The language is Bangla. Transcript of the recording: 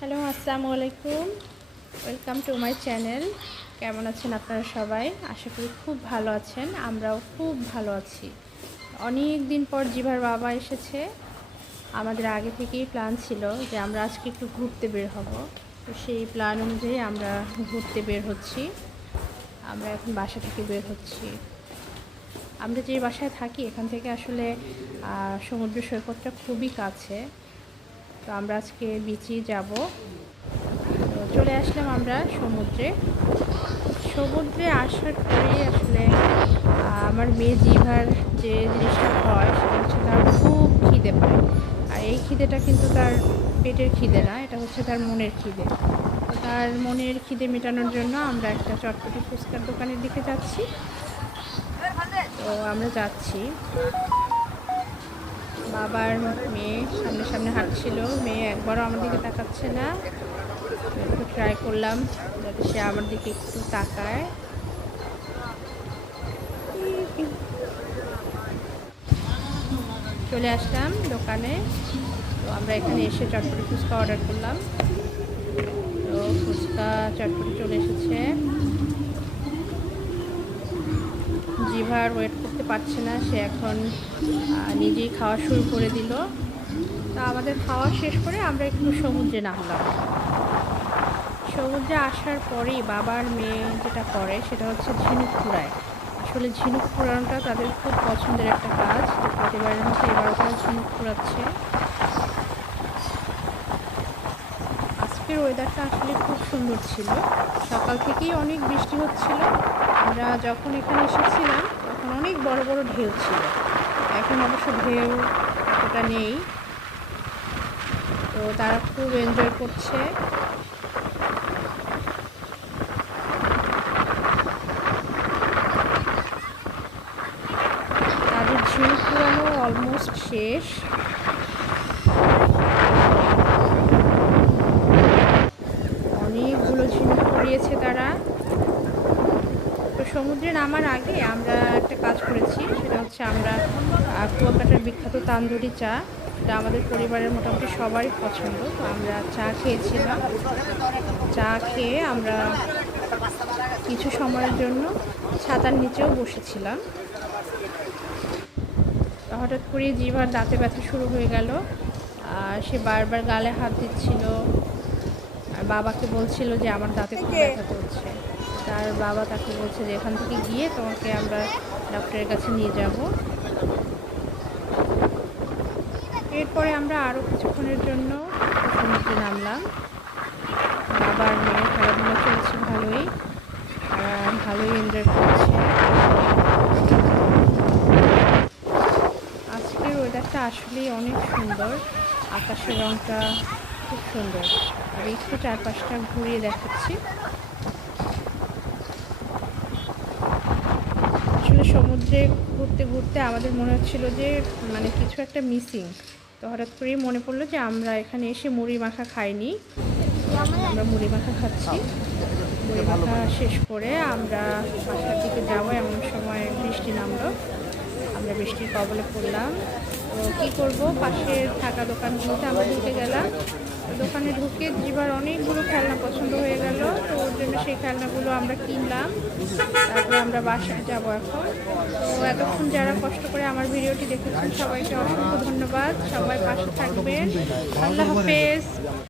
হ্যালো, আসসালামু আলাইকুম। Welcome to my channel. কেমন আছেন আপনারা সবাই? আশা করি খুব ভালো আছেন। আমরাও খুব ভালো আছি। অনেক দিন পর জিভার বাবা এসেছে। আমাদের আগে থেকেই প্ল্যান ছিল যে আমরা আজকে একটু ঘুরতে বের হব। তো সেই প্ল্যান অনুযায়ী আমরা ঘুরতে বের হচ্ছি। আমরা এখন বাসা থেকে বের হচ্ছি। আমরা যে বাসায় থাকি এখান থেকে আসলে সমুদ্র সৈকতটা খুবই কাছে। তো আমরা আজকে বিচেই যাব। তো চলে আসলাম আমরা সমুদ্রে আসার পরেই আসলে আমার মেয়ে জিভার যে জিনিসটা হয় সেটা হচ্ছে তার খুব খিদে পায়। আর এই খিদেটা কিন্তু তার পেটের খিদে না, এটা হচ্ছে তার মনের খিদে। তো তার মনের খিদে মেটানোর জন্য আমরা একটা চটপটি ফুচকার দোকানের দিকে যাচ্ছি। তো আমরা যাচ্ছি, বাবার মেয়ে সামনে সামনে হাঁটছিল। মেয়ে একবারও আমার দিকে তাকাচ্ছে না। একটু ট্রাই করলাম যাতে সে আমার দিকে একটু তাকায়। চলে আসলাম দোকানে। তো আমরা এখানে এসে চটপটি ফুচকা অর্ডার করলাম। তো ফুচকা চটপটি চলে এসেছে। জিভার ওয়েট করতে পারছে না, সে এখন নিজেই খাওয়া শুরু করে দিল। তা আমাদের খাওয়া শেষ করে আমরা একটু সমুদ্রে নামলাম। সমুদ্রে আসার পরেই বাবার মেয়ে যেটা করে সেটা হচ্ছে ঝিনুক কুড়ায়। আসলে ঝিনুক কুড়ানোটা তাদের খুব পছন্দের একটা কাজ। তো প্রতিবারের মতো এবারও তারা ঝিনুক কুড়াচ্ছে। আজকের ওয়েদারটা আসলে খুব সুন্দর ছিল। সকাল থেকেই অনেক বৃষ্টি হচ্ছিল। আমরা যখন এখানে এসেছিলাম তখন অনেক বড় বড় ঢেউ ছিল। এখন অবশ্য ঢেউ এতটা নেই। তো তারা খুব এনজয় করছে। তাদের ঝিনুক কুড়ানো অলমোস্ট শেষ। অনেকগুলো ঝিনুক কুড়িয়েছে তারা। তো সমুদ্রে নামার আগে আমরা একটা কাজ করেছি, সেটা হচ্ছে আমরা কুয়াকাটার বিখ্যাত তান্দুরি চা, এটা আমাদের পরিবারের মোটামুটি সবারই পছন্দ। তো আমরা চা খেয়েছিলাম। চা খেয়ে আমরা কিছু সময়ের জন্য ছাতার নিচেও বসেছিলাম। হঠাৎ করে জিভার দাঁতে ব্যথা শুরু হয়ে গেল। সে বারবার গালে হাত দিচ্ছিল আর বাবাকে বলছিল যে আমার দাঁতে খুব ব্যথা করছে। তার বাবা তাকে বলছে যে এখান থেকে গিয়ে তোমাকে আমরা ডক্টরের কাছে নিয়ে যাব। এরপরে আমরা আরও কিছুক্ষণের জন্য সমুদ্রে নামলাম। বাবার মেয়ে খেলাধুলা চলছে ভালোই, ভালোই এনজয় করছে। আজকের ওয়েদারটা আসলেই অনেক সুন্দর। আকাশের রঙটা খুব সুন্দর। আর একটু চারপাশটা ঘুরিয়ে দেখাচ্ছি। আসলে সমুদ্রে ঘুরতে ঘুরতে আমাদের মনে হচ্ছিল যে কিছু একটা মিসিং। তো হঠাৎ করেই মনে পড়লো যে আমরা এখানে এসে মুড়ি মাখা খাইনি। আমরা মুড়ি মাখা খাচ্ছি। মুড়ি মাখা শেষ করে আমরা বাসার দিকে যাবো এমন সময় বৃষ্টি নামলো। আমরা বৃষ্টির কবলে পড়লাম। তো কী করব, পাশের থাকা দোকানগুলোতে আমরা ঢুকে গেলাম। দোকানে ঢুকে জিভার অনেকগুলো খেলনা পছন্দ হয়ে গেল। তো ওর জন্য সেই খেলনাগুলো আমরা কিনলাম। তারপরে আমরা বাসায় যাব এখন। তো এতক্ষণ যারা কষ্ট করে আমার ভিডিওটি দেখেছেন সবাইকে অসংখ্য ধন্যবাদ। সবাই পাশে থাকবেন। আল্লাহ হাফেজ।